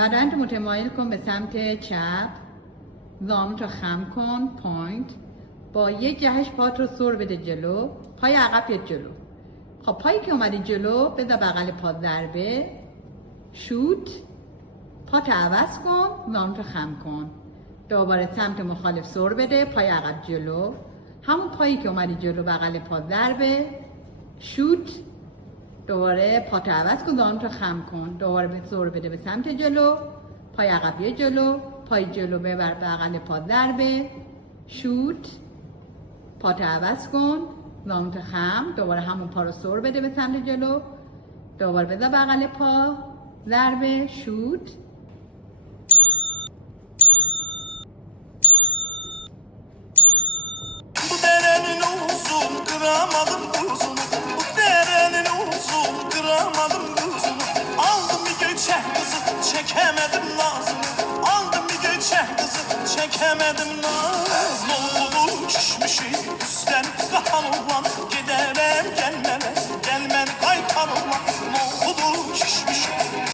بدنت متمایل کن به سمت چپ، زانوتو خم کن، پوینت. با یک جهش پات رو سر بده جلو، پای عقب بیاد جلو. خب پایی که اومدی جلو بذار بغل پات ضربه، شوت. پات عوض کن، زانوتو خم کن. دوباره سمت مخالف سر بده، پای عقب جلو. همون پایی که اومدی جلو بغل پات ضربه، شوت. دوباره پات عوض کن، زانوتو خم کن. دوباره به سر بده به سمت جلو، پای عقب بیا جلو، پای جلو ببر بغل پات ضربه، شوت. پات عوض کن، زانوتو خم. دوباره همون پا رو سر بده به سمت جلو، دوباره بذار بغل پا ضربه، شوت. Bu derenin uzun kıramadım buzunu. Bu derenin uzun kıramadım buzunu. Aldım bir göçek kızı çekemedim nazını. Aldım bir göçek kızı çekemedim nazını. Oldu düşmüşüm üstten kahan oğlan.